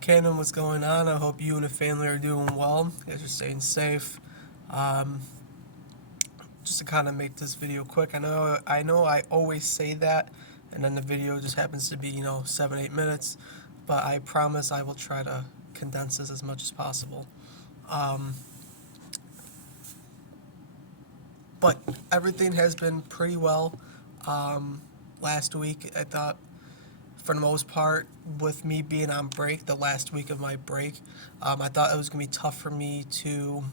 Cannon, what's going on? I hope you and the family are doing well. You guys are staying safe. Um, just to kind of make this video quick, I know I always say that, and then the video just happens to be 7-8 minutes, but I promise I will try to condense this as much as possible. Um, but everything has been pretty well. Um, Last week, I thought for the most part, with me being on break, the last week of my break, I thought it was going to be tough for me to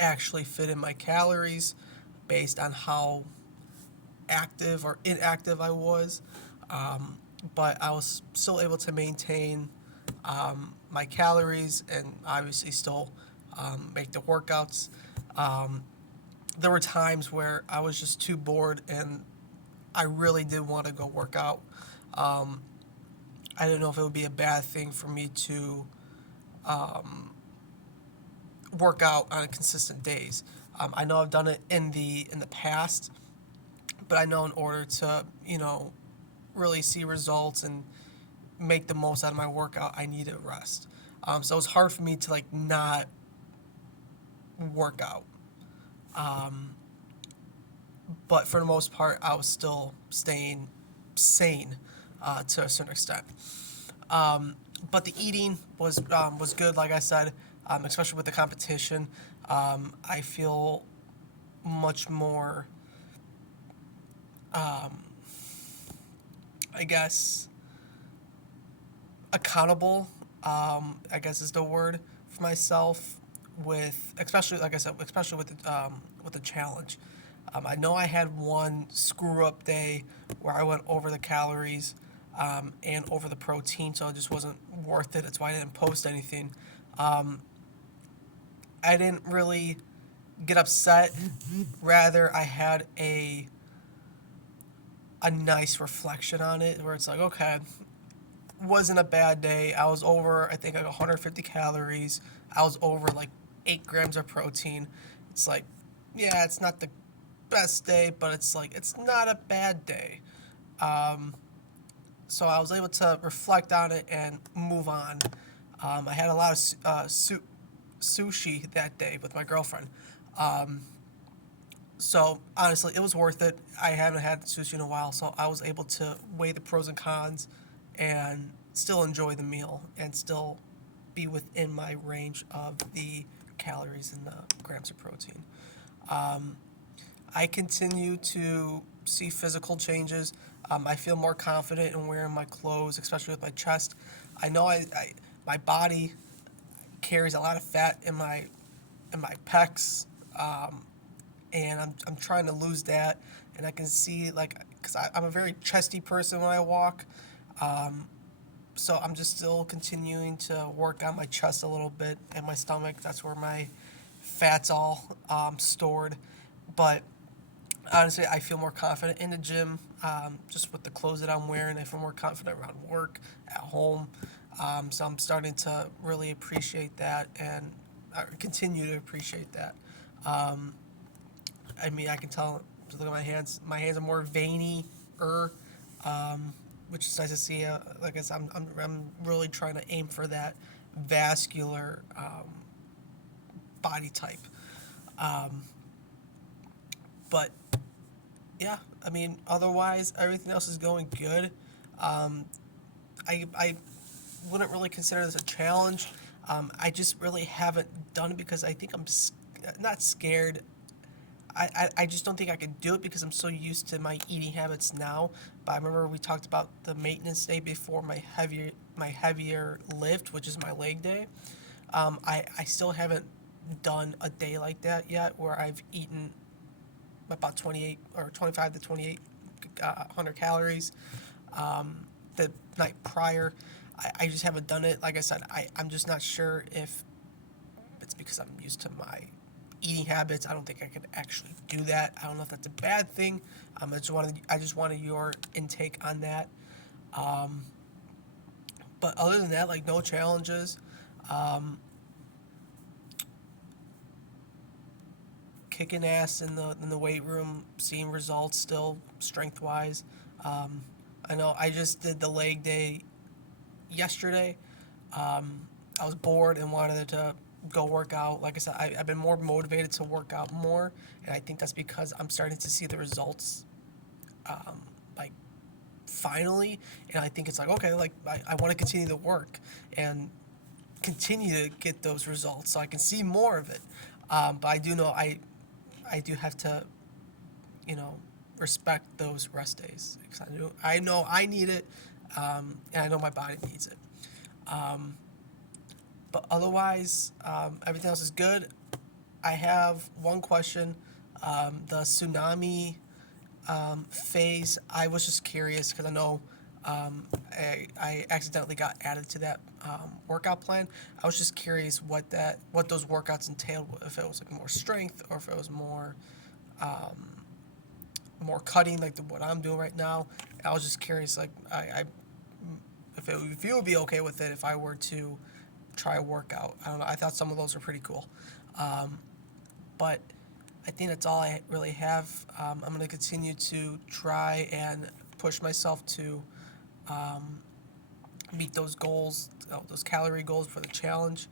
actually fit in my calories based on how active or inactive I was. Um, but I was still able to maintain my calories and obviously still make the workouts. Um, there were times where I was just too bored and I really did want to go work out. Um, I didn't know if it would be a bad thing for me to work out on consistent days. I know I've done it in the past, but I know in order to really see results and make the most out of my workout, I need a rest. So it's hard for me to like not work out. Um, but for the most part, I was still staying sane to a certain extent. Um, but the eating was good, like I said, especially with the competition. I feel much more, I guess, accountable. I guess is the word for myself with, especially like I said, especially with the challenge. I know I had one screw up day where I went over the calories and over the protein, so it just wasn't worth it. That's why I didn't post anything. Um, I didn't really get upset. Rather, I had a nice reflection on it where it's like, okay, wasn't a bad day. I was over, I think, like 150 calories. I was over like 8 grams of protein. It's like, yeah, it's not the best day, but it's like, it's not a bad day. Um, so I was able to reflect on it and move on. I had a lot of sushi that day with my girlfriend. Um, so honestly, it was worth it. I haven't had sushi in a while, so I was able to weigh the pros and cons and still enjoy the meal and still be within my range of the calories and the grams of protein. Um, I continue to see physical changes. I feel more confident in wearing my clothes, especially with my chest. I know my body carries a lot of fat in my pecs, and I'm trying to lose that. And I can see like because I'm a very chesty person when I walk, so I'm just still continuing to work on my chest a little bit and my stomach. That's where my fat's all stored. But honestly, I feel more confident in the gym, just with the clothes that I'm wearing. I feel more confident around work, at home. So I'm starting to really appreciate that and continue to appreciate that. Um, I mean, I can tell. Just look at my hands. My hands are more veiny, um, which is nice to see. Like I said, I'm really trying to aim for that vascular body type. Um, but yeah, I mean, otherwise everything else is going good. Um, I wouldn't really consider this a challenge. I just really haven't done it because I think not scared. I just don't think I could do it because I'm so used to my eating habits now. But I remember we talked about the maintenance day before my heavier lift, which is my leg day. I still haven't done a day like that yet where I've eaten about 28 or 25 to 28 100 calories the night prior. I just haven't done it. Like I said, I'm just not sure if it's because I'm used to my eating habits. I don't think I could actually do that. I don't know if that's a bad thing. I just wanted your intake on that. Um, but other than that, like no challenges. Um, Kicking ass in the weight room, seeing results still strength wise. I know I just did the leg day yesterday. I was bored and wanted to go work out. Like I said, I've been more motivated to work out more, and I think that's because I'm starting to see the results, like finally. And I think it's like, okay, like I want to continue to work and continue to get those results so I can see more of it. But I do know I do have to, you know, respect those rest days because I know I need it, and I know my body needs it. But otherwise, everything else is good. I have one question. The tsunami phase, I was just curious because I know I accidentally got added to that workout plan. I was just curious what those workouts entailed. If it was like more strength or if it was more cutting like what I'm doing right now. I was just curious, like if you would be okay with it if I were to try a workout. I don't know. I thought some of those were pretty cool, but I think that's all I really have. I'm going to continue to try and push myself to meet those goals, those calorie goals for the challenge.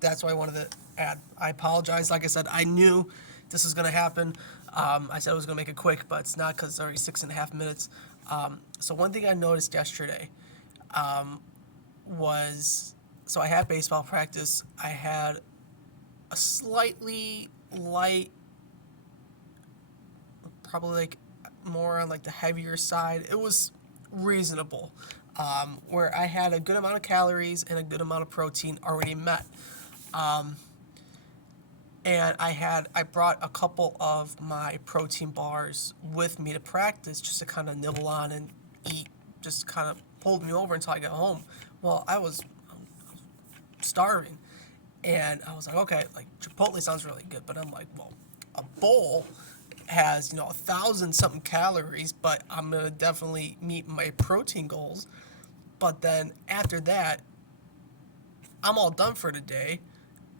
That's why I wanted to add. I apologize. Like I said, I knew this was going to happen. I said I was going to make it quick, but it's not because it's already 6.5 minutes. So one thing I noticed yesterday was, so I had baseball practice. I had a slightly light, probably like more on like the heavier side. It was reasonable, where I had a good amount of calories and a good amount of protein already met. And I brought a couple of my protein bars with me to practice just to kind of nibble on and eat, just kind of hold me over until I got home. Well, I was starving, and I was like, okay, like Chipotle sounds really good, but I'm like, well, a bowl has 1,000 something calories, but I'm gonna definitely meet my protein goals. But then after that, I'm all done for the day,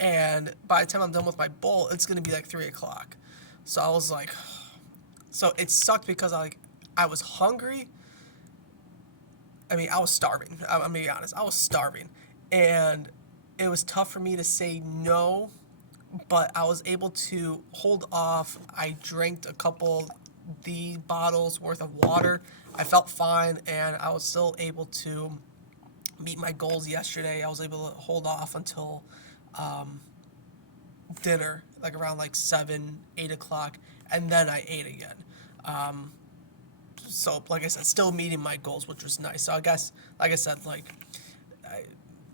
and by the time I'm done with my bowl, it's gonna be like 3 o'clock. So I was like, so it sucked because I was hungry. I mean, I was starving. I'm gonna be honest. I was starving, and it was tough for me to say no, but I was able to hold off. I drank a couple the bottles worth of water. I felt fine, and I was still able to meet my goals yesterday. I was able to hold off until dinner, like around like 7, 8 o'clock, and then I ate again. So, like I said, still meeting my goals, which was nice. So I guess, like I said,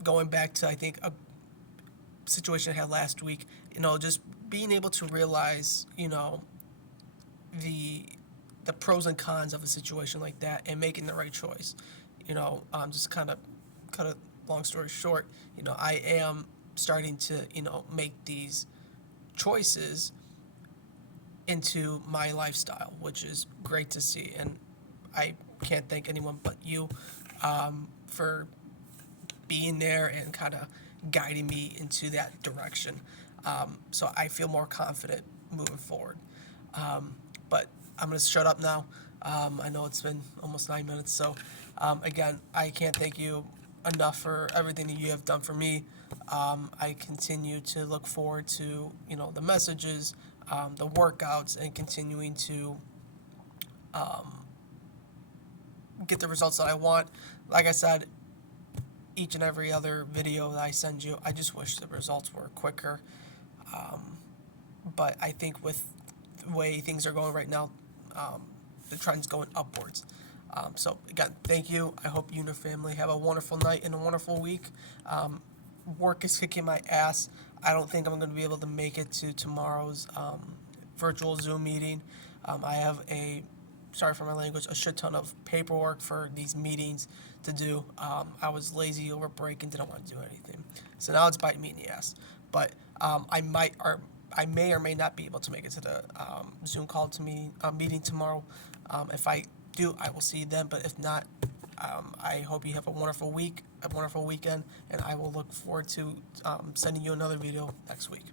going back to I think a situation I had last week, just being able to realize, the the pros and cons of a situation like that and making the right choice. Just kind of cut a long story short. I am starting to make these choices into my lifestyle, which is great to see, and I can't thank anyone but you for being there and kind of guiding me into that direction. So I feel more confident moving forward. But I'm going to shut up now. I know it's been almost 9 minutes. So again, I can't thank you enough for everything that you have done for me. I continue to look forward to, the messages, the workouts, and continuing to get the results that I want. Like I said, each and every other video that I send you, I just wish the results were quicker. But I think with the way things are going right now, the trend's going upwards. So again, thank you. I hope you and your family have a wonderful night and a wonderful week. Work is kicking my ass. I don't think I'm going to be able to make it to tomorrow's virtual Zoom meeting. I have sorry for my language, a shit ton of paperwork for these meetings to do. I was lazy over break and didn't want to do anything. So now it's biting me in the ass. But I may or may not be able to make it to the Zoom call to me meeting tomorrow. If I do, I will see you then. But if not, I hope you have a wonderful week, a wonderful weekend, and I will look forward to sending you another video next week.